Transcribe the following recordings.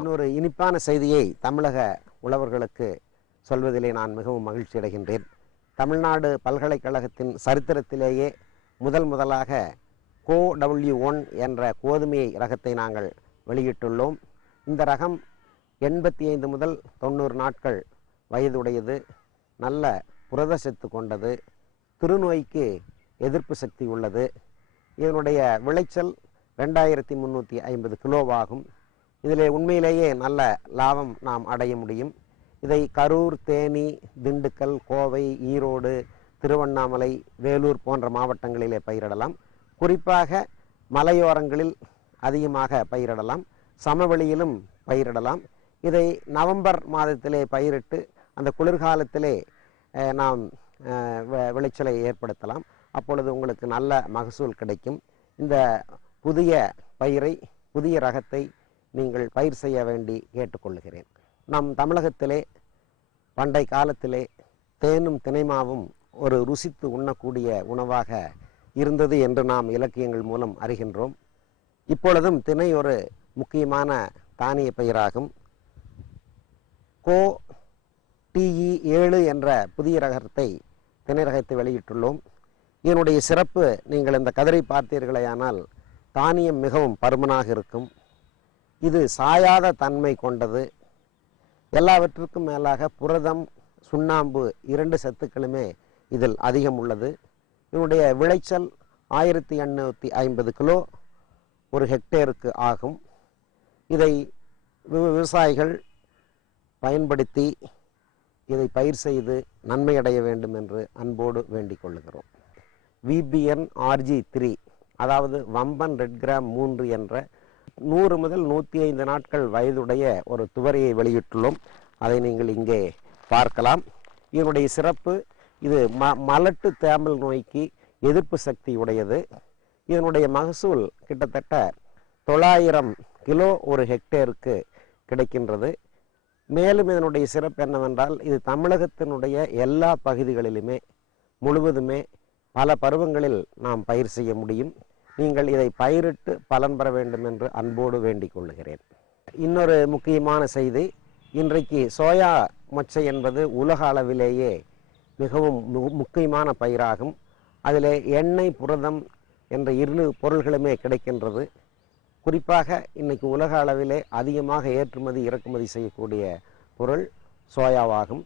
இன்னொரு இனிப்பான செய்தியை தமிழக உழவர்களுக்கு சொல்வதிலே நான் மிகவும் மகிழ்ச்சி அடைகின்றேன். தமிழ்நாடு பல்கலைக்கழகத்தின் சரித்திரத்திலேயே முதலாக KOW1 என்ற கோதுமை ரகத்தை நாங்கள் வெளியிட்டுள்ளோம். இந்த ரகம் 85 முதல் 90 நாட்கள் வயதுடையது, நல்ல புரதச்சத்து கொண்டது, திருநோய்க்கு எதிர்ப்பு சக்தி உள்ளது. இதனுடைய விளைச்சல் 2350 கிலோவாகும். இதில் உண்மையிலேயே நல்ல லாபம் நாம் அடைய முடியும். இதை கரூர், தேனி, திண்டுக்கல், கோவை, ஈரோடு, திருவண்ணாமலை, வேலூர் போன்ற மாவட்டங்களிலே பயிரிடலாம். குறிப்பாக மலையோரங்களில் அதிகமாக பயிரிடலாம், சமவெளியிலும் பயிரிடலாம். இதை நவம்பர் மாதத்திலே பயிரிட்டு அந்த குளிர்காலத்திலே நாம் விளைச்சலை ஏற்படுத்தலாம். அப்பொழுது உங்களுக்கு நல்ல மகசூல் கிடைக்கும். இந்த புதிய பயிரை, புதிய ரகத்தை நீங்கள் பயிர் செய்ய வேண்டி கேட்டுக்கொள்கிறேன். நம் தமிழகத்திலே பண்டை காலத்திலே தேனும் தினைமாவும் ஒரு ருசித்து உண்ணக்கூடிய உணவாக இருந்தது என்று நாம் இலக்கியங்கள் மூலம் அறிகின்றோம். இப்பொழுதும் தினை ஒரு முக்கியமான தானிய பயிராகும். TE7 என்ற புதிய ரகத்தை, தினை ரகத்தை வெளியிட்டுள்ளோம். இதனுடைய சிறப்பு, நீங்கள் இந்த கதிரை பார்த்தீர்களேயானால் தானியம் மிகவும் பருமனாக இருக்கும். இது சாயாத தன்மை கொண்டது. எல்லாவற்றுக்கும் மேலாக புரதம், சுண்ணாம்பு 2 சத்துக்களுமே இதில் அதிகம் உள்ளது. இதனுடைய விளைச்சல் 1850 கிலோ ஒரு ஹெக்டேருக்கு ஆகும். இதை விவசாயிகள் பயன்படுத்தி இதை பயிர் செய்து நன்மை அடைய வேண்டும் என்று அன்போடு வேண்டிக் கொள்ளுகிறோம். VBN RG3, அதாவது வம்பன் ரெட் கிராம் 3 என்ற 100 முதல் 105 நாட்கள் வயதுடைய ஒரு துவரையை வெளியிட்டுள்ளோம். அதை நீங்கள் இங்கே பார்க்கலாம். இதனுடைய சிறப்பு, இது மலட்டு தேமல் நோய்க்கு எதிர்ப்பு சக்தி உடையது. இதனுடைய மகசூல் கிட்டத்தட்ட 900 கிலோ ஒரு ஹெக்டேருக்கு கிடைக்கின்றது. மேலும் இதனுடைய சிறப்பு என்னவென்றால், இது தமிழகத்தினுடைய எல்லா பகுதிகளிலுமே முழுவதுமே பல பருவங்களில் நாம் பயிர் செய்ய முடியும். நீங்கள் இதை பயிரிட்டு பலன் பெற வேண்டும் என்று அன்போடு வேண்டிக் கொள்ளுகிறேன். இன்னொரு முக்கியமான செய்தி, இன்றைக்கு சோயா மொச்சை என்பது உலக அளவிலேயே மிகவும் முக்கியமான பயிராகும். அதில் எண்ணெய், புரதம் என்ற 2 பொருள்களுமே கிடைக்கின்றது. குறிப்பாக இன்றைக்கு உலக அளவிலே அதிகமாக ஏற்றுமதி இறக்குமதி செய்யக்கூடிய பொருள் சோயாவாகும்.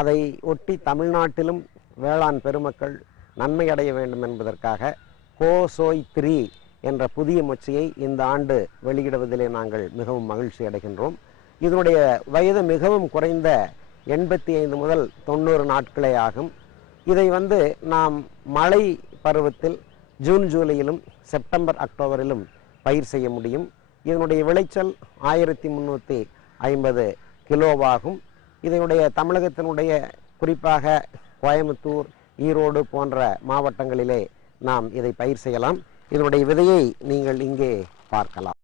அதை ஒட்டி தமிழ்நாட்டிலும் வேளாண் பெருமக்கள் நன்மை அடைய வேண்டும் என்பதற்காக KOSOY3 என்ற புதிய மொச்சையை இந்த ஆண்டு வெளியிடுவதிலே நாங்கள் மிகவும் மகிழ்ச்சி அடைகின்றோம். இதனுடைய வயது மிகவும் குறைந்த 85 முதல் 90 நாட்களே ஆகும். இதை நாம் மழை பருவத்தில் ஜூன், ஜூலையிலும் செப்டம்பர், அக்டோபரிலும் பயிர் செய்ய முடியும். இதனுடைய விளைச்சல் 1350 கிலோவாகும். இதனுடைய தமிழகத்தினுடைய குறிப்பாக கோயம்புத்தூர், ஈரோடு போன்ற மாவட்டங்களிலே நாம் இதை பயிர் செய்யலாம். இதனுடைய விதையை நீங்கள் இங்கே பார்க்கலாம்.